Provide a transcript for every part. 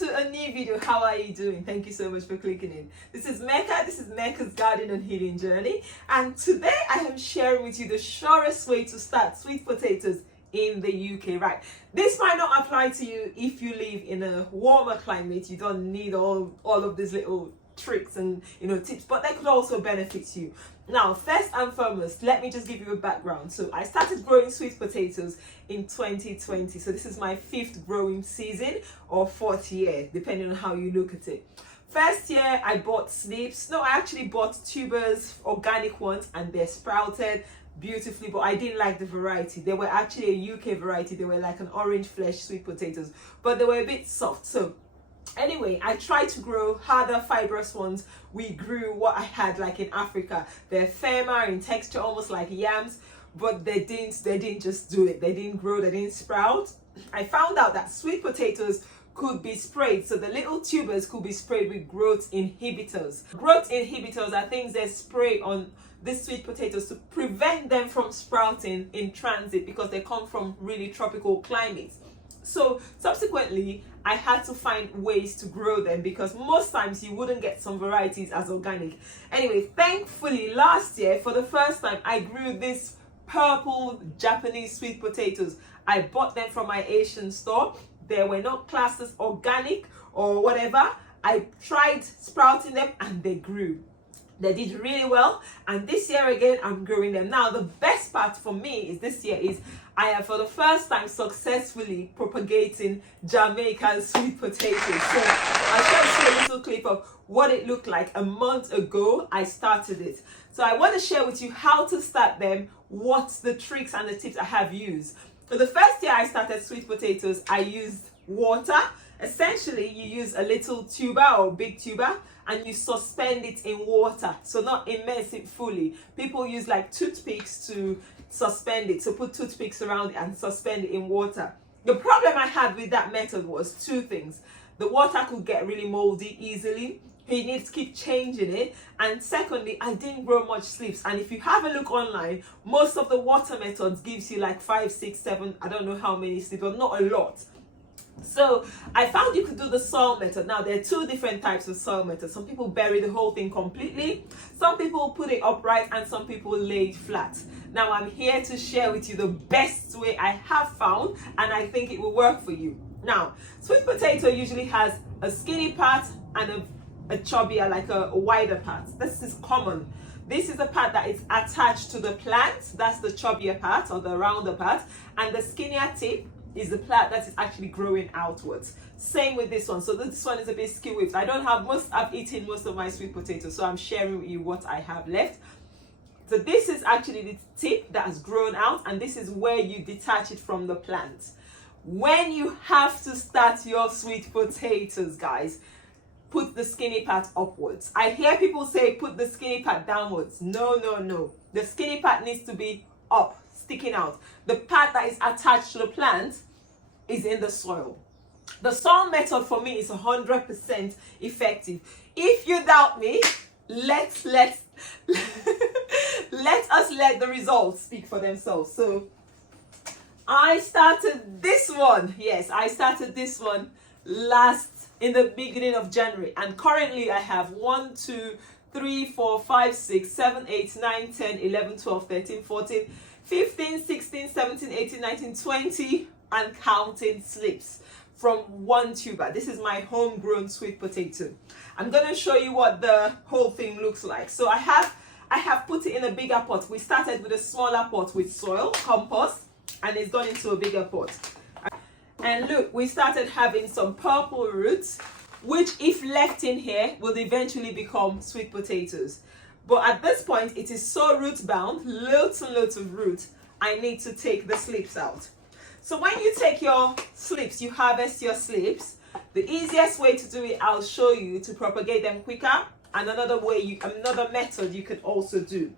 to a new video. How are you doing? Thank you so much for clicking in. This is Mecca's Garden and Healing Journey, and today I am sharing with you the surest way to start sweet potatoes in the UK. Right, this might not apply to you if you live in a warmer climate. You don't need all of these little tricks and tips, but they could also benefit you. Now, first and foremost, let me just give you a background. So I started growing sweet potatoes in 2020. So this is my 5th growing season or 4th year, depending on how you look at it. First year, I bought slips. No, I actually bought tubers, organic ones, and they're sprouted beautifully, but I didn't like the variety. They were actually a UK variety. They were like an orange flesh sweet potatoes, but they were a bit soft. So anyway, I tried to grow harder fibrous ones. We grew what I had like in Africa. They're firmer in texture, almost like yams, but they didn't just do it. They didn't grow, they didn't sprout. I found out that sweet potatoes could be sprayed. So the little tubers could be sprayed with growth inhibitors. Growth inhibitors are things they spray on these sweet potatoes to prevent them from sprouting in transit because they come from really tropical climates. So subsequently, I had to find ways to grow them because most times you wouldn't get some varieties as organic. Anyway, thankfully last year, for the first time, I grew these purple Japanese sweet potatoes. I bought them from my Asian store. They were not classed as organic or whatever. I tried sprouting them and they grew. They did really well, and this year again I'm growing them. Now the best part for me is this year is I am for the first time successfully propagating Jamaican sweet potatoes. So I'll show you a little clip of what it looked like a month ago. I started it. So I want to share with you how to start them, what's the tricks and the tips I have used. So the first year I started sweet potatoes, I used water. Essentially, you use a little tuber or big tuber and you suspend it in water. So not immerse it fully. People use like toothpicks to suspend it. So put toothpicks around it and suspend it in water. The problem I had with that method was two things. The water could get really moldy easily. You need to keep changing it. And secondly, I didn't grow much slips. And if you have a look online, most of the water methods gives you like 5, 6, 7, I don't know how many slips, but not a lot. So I found you could do the soil method. Now there are two different types of soil methods. Some people bury the whole thing completely. Some people put it upright and some people lay it flat. Now I'm here to share with you the best way I have found, and I think it will work for you. Now, sweet potato usually has a skinny part and a chubbier, like a wider part. This is common. This is the part that is attached to the plant. That's the chubbier part or the rounder part. And the skinnier tip is the plant that is actually growing outwards. Same with this one. So this one is a bit skew-whipped. I've eaten most of my sweet potatoes, so I'm sharing with you what I have left. So this is actually the tip that has grown out, and this is where you detach it from the plant. When you have to start your sweet potatoes, guys, put the skinny part upwards. I hear people say put the skinny part downwards. No, no, no. The skinny part needs to be up, sticking out. The part that is attached to the plant is in the soil. The soil method for me is 100% effective. If you doubt me, let us let the results speak for themselves. So I started this one. Yes, I started this one in the beginning of January, and currently I have 1, 2, 3, 4, 5, 6, 7, 8, 9, 10, 11, 12, 13, 14, 15, 16, 17, 18, 19, 20, and counting slips from one tuber. This is my homegrown sweet potato. I'm going to show you what the whole thing looks like. So I have put it in a bigger pot. We started with a smaller pot with soil, compost, and it's gone into a bigger pot. And look, we started having some purple roots, which if left in here will eventually become sweet potatoes. But at this point, it is so root bound, loads and loads of roots. I need to take the slips out. So when you take your slips, you harvest your slips. The easiest way to do it, I'll show you to propagate them quicker. And another method you could also do.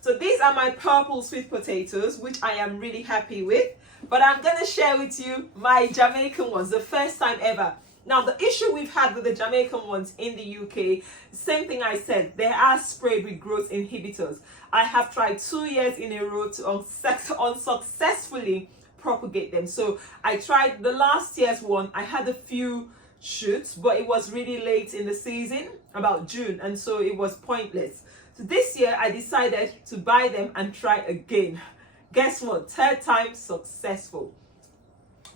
So these are my purple sweet potatoes, which I am really happy with. But I'm going to share with you my Jamaican ones, the first time ever. Now, the issue we've had with the Jamaican ones in the UK, same thing I said, they are sprayed with growth inhibitors. I have tried 2 years in a row to unsuccessfully propagate them. So I tried the last year's one. I had a few shoot, but it was really late in the season, about June, and so it was pointless. So this year I decided to buy them and try again. Guess what? Third time successful.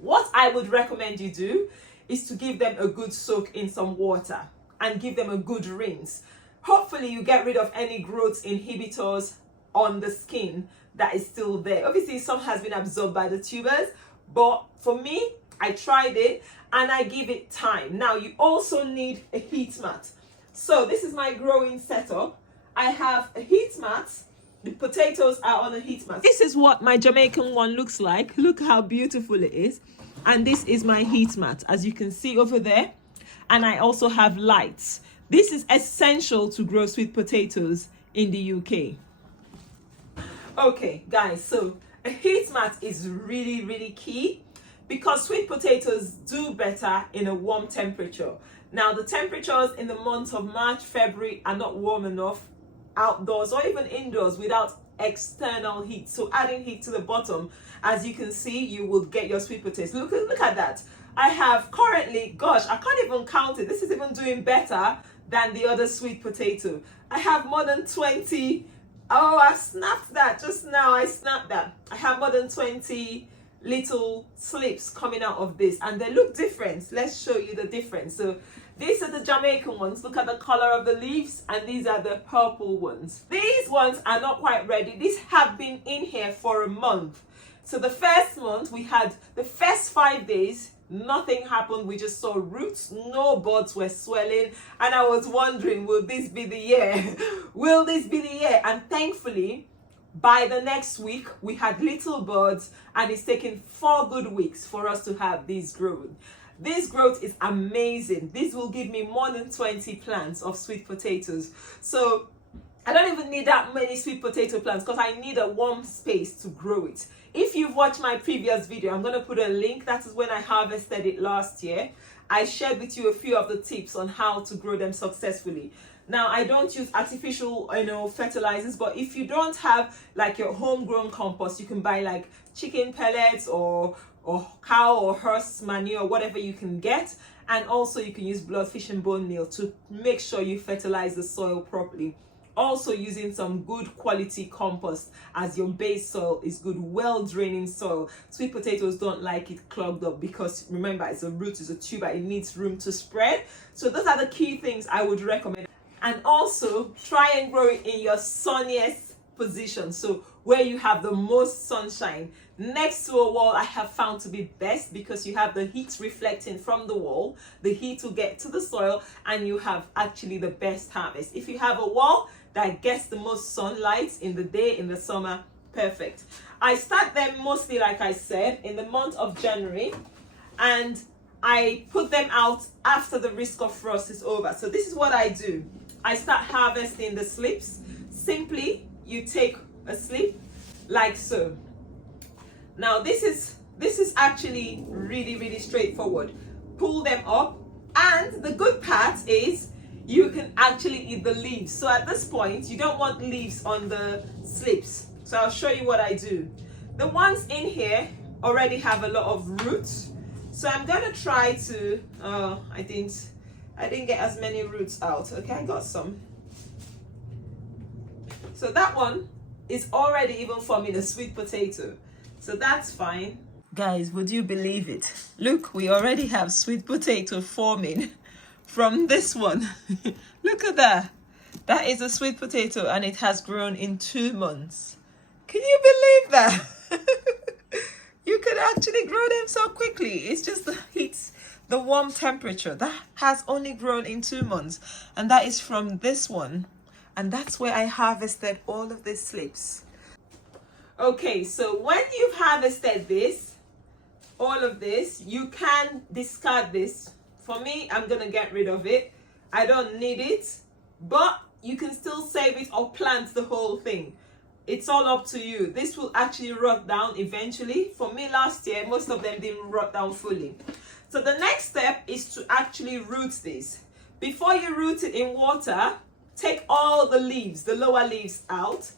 What I would recommend you do is to give them a good soak in some water and give them a good rinse. Hopefully you get rid of any growth inhibitors on the skin that is still there. Obviously some has been absorbed by the tubers, but for me, I tried it and I give it time. Now you also need a heat mat. So this is my growing setup. I have a heat mat. The potatoes are on a heat mat. This is what my Jamaican one looks like. Look how beautiful it is. And this is my heat mat, as you can see over there. And I also have lights. This is essential to grow sweet potatoes in the UK. Okay, guys, so a heat mat is really, really key because sweet potatoes do better in a warm temperature. Now, the temperatures in the months of March, February are not warm enough outdoors or even indoors without external heat. So adding heat to the bottom, as you can see, you will get your sweet potatoes. Look at that. I have currently, gosh, I can't even count it. This is even doing better than the other sweet potato. I have more than 20. Oh, I snapped that just now. I snapped that. I have more than 20 little slips coming out of this, and they look different. Let's show you the difference. So these are the Jamaican ones. Look at the color of the leaves, and these are the purple ones. These ones are not quite ready. These have been in here for a month. So the first month, we had the first 5 days, nothing happened. We just saw roots, no buds were swelling, and I was wondering, will this be the year? Will this be the year? And thankfully, by the next week, we had little buds, and it's taken 4 good weeks for us to have these grown. This growth is amazing. This will give me more than 20 plants of sweet potatoes. So I don't even need that many sweet potato plants because I need a warm space to grow it. If you've watched my previous video, I'm going to put a link. That is when I harvested it last year. I shared with you a few of the tips on how to grow them successfully. Now, I don't use artificial, fertilizers, but if you don't have like your homegrown compost, you can buy like chicken pellets or cow or horse manure, whatever you can get. And also you can use blood, fish and bone meal to make sure you fertilize the soil properly. Also using some good quality compost as your base soil is good, well draining soil. Sweet potatoes don't like it clogged up because remember, it's a root, it's a tuber, it needs room to spread. So those are the key things I would recommend. And also try and grow it in your sunniest position. So where you have the most sunshine. Next to a wall I have found to be best because you have the heat reflecting from the wall. The heat will get to the soil and you have actually the best harvest. If you have a wall that gets the most sunlight in the day, in the summer, perfect. I start them mostly, like I said, in the month of January, and I put them out after the risk of frost is over. So this is what I do. I start harvesting the slips. Simply, you take a slip like so. Now this is actually really, really straightforward. Pull them up, and the good part is you can actually eat the leaves. So at this point, you don't want leaves on the slips. So I'll show you what I do. The ones in here already have a lot of roots. So I'm gonna try to, I didn't get as many roots out. Okay, I got some. So that one is already even forming a sweet potato. So that's fine. Guys, would you believe it? Look, we already have sweet potato forming from this one. Look at that. That is a sweet potato and it has grown in 2 months. Can you believe that? You could actually grow them so quickly. It's just the heat, the warm temperature. That has only grown in 2 months. And that is from this one. And that's where I harvested all of these slips. Okay, so when you've harvested this, all of this, you can discard this. For me, I'm gonna get rid of it. I don't need it, but you can still save it or plant the whole thing. It's all up to you. This will actually rot down eventually. For me last year, most of them didn't rot down fully. So the next step is to actually root this. Before you root it in water, take all the leaves, the lower leaves out.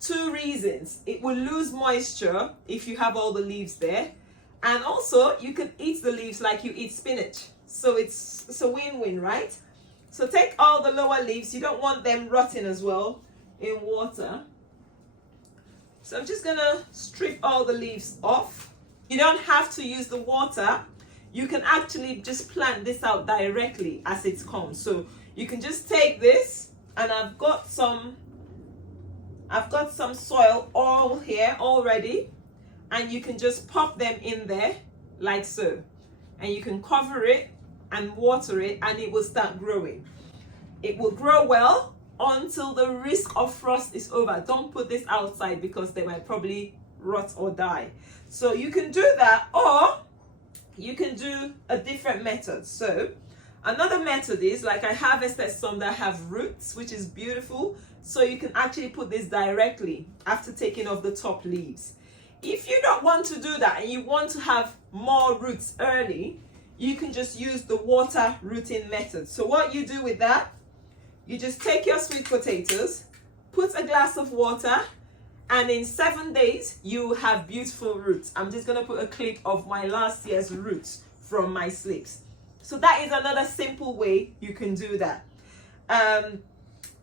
2 reasons. It will lose moisture if you have all the leaves there. And also, you can eat the leaves like you eat spinach. So it's a win-win, right? So take all the lower leaves. You don't want them rotting as well in water. So I'm just gonna strip all the leaves off. You don't have to use the water. You can actually just plant this out directly as it comes. So you can just take this, and I've got some soil all here already, and you can just pop them in there like so, and you can cover it and water it, and it will start growing. It will grow well until the risk of frost is over. Don't put this outside because they might probably rot or die. So you can do that, or you can do a different method. So another method is, like, I harvested some that have roots, which is beautiful. So you can actually put this directly after taking off the top leaves. If you don't want to do that and you want to have more roots early, you can just use the water rooting method. So what you do with that, you just take your sweet potatoes, put a glass of water, and in 7 days you have beautiful roots. I'm just gonna put a clip of my last year's roots from my slips. So that is another simple way you can do that.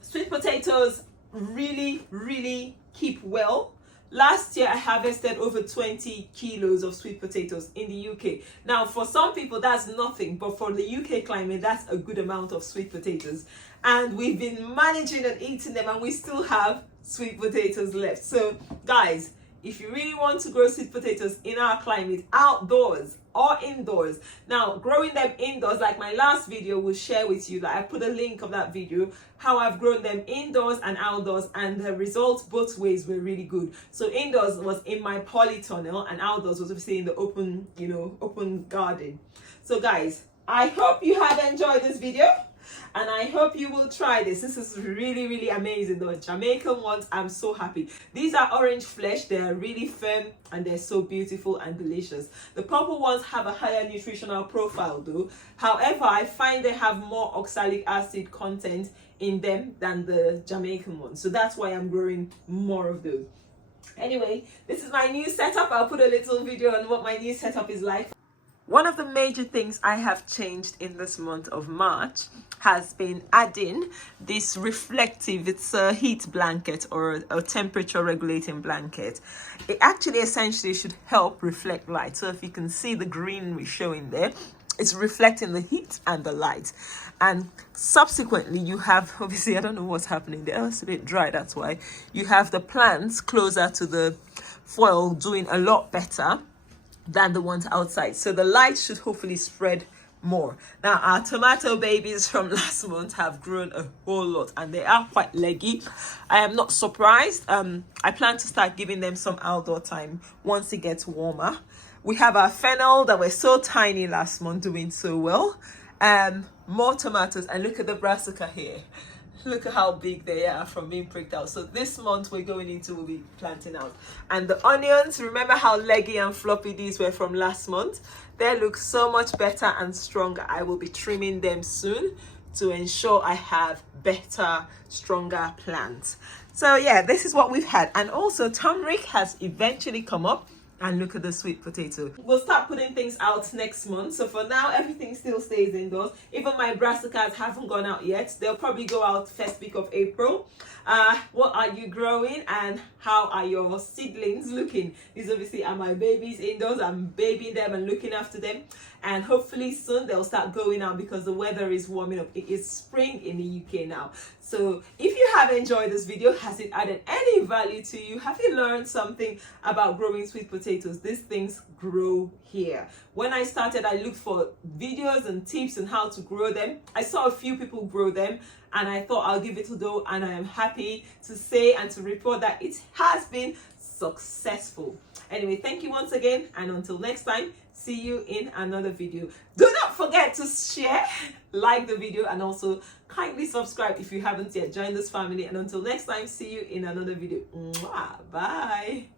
Sweet potatoes really keep well. Last year I harvested over 20 kilos of sweet potatoes in the UK. Now for some people that's nothing, but for the UK climate that's a good amount of sweet potatoes. And we've been managing and eating them, and we still have sweet potatoes left. So guys, if you really want to grow sweet potatoes in our climate, outdoors or indoors. Now growing them indoors, like my last video will share with you, that I put a link of that video, how I've grown them indoors and outdoors, and the results both ways were really good. So indoors was in my polytunnel, and outdoors was obviously in the open, open garden. So guys, I hope you have enjoyed this video, and I hope you will try this. This is really amazing. The Jamaican ones, I'm so happy. These are orange flesh. They are really firm, and they're so beautiful and delicious. The purple ones have a higher nutritional profile though. However, I find they have more oxalic acid content in them than the Jamaican ones. So that's why I'm growing more of those. Anyway, this is my new setup. I'll put a little video on what my new setup is like. One of the major things I have changed in this month of March has been adding this reflective, it's a heat blanket or a temperature regulating blanket. It actually essentially should help reflect light. So if you can see the green we're showing there, it's reflecting the heat and the light. And subsequently you have, obviously I don't know what's happening there, it's a bit dry, that's why you have the plants closer to the foil doing a lot better than the ones outside. So the light should hopefully spread more. Now our tomato babies from last month have grown a whole lot, and they are quite leggy. I am not surprised. I plan to start giving them some outdoor time once it gets warmer. We have our fennel that were so tiny last month doing so well. More tomatoes, and look at the brassica here. Look at how big they are from being pricked out. So this month we'll be planting out. And the onions, remember how leggy and floppy these were from last month? They look so much better and stronger. I will be trimming them soon to ensure I have better, stronger plants. So yeah, this is what we've had. And also turmeric has eventually come up. And look at the sweet potato. We'll start putting things out next month. So for now, everything still stays indoors. Even my brassicas haven't gone out yet. They'll probably go out first week of April. What are you growing, and how are your seedlings looking? These obviously are my babies indoors. I'm babying them and looking after them. And hopefully soon they'll start going out because the weather is warming up. It is spring in the UK now. So if you have enjoyed this video, has it added any value to you? Have you learned something about growing sweet potatoes? These things grow here. When I started, I looked for videos and tips on how to grow them. I saw a few people grow them, and I thought I'll give it a go, and I am happy to say and to report that it has been successful. Anyway, thank you once again, and until next time, see you in another video. Do not forget to share, like the video, and also kindly subscribe if you haven't yet. Join this family, and until next time, see you in another video. Mwah, bye.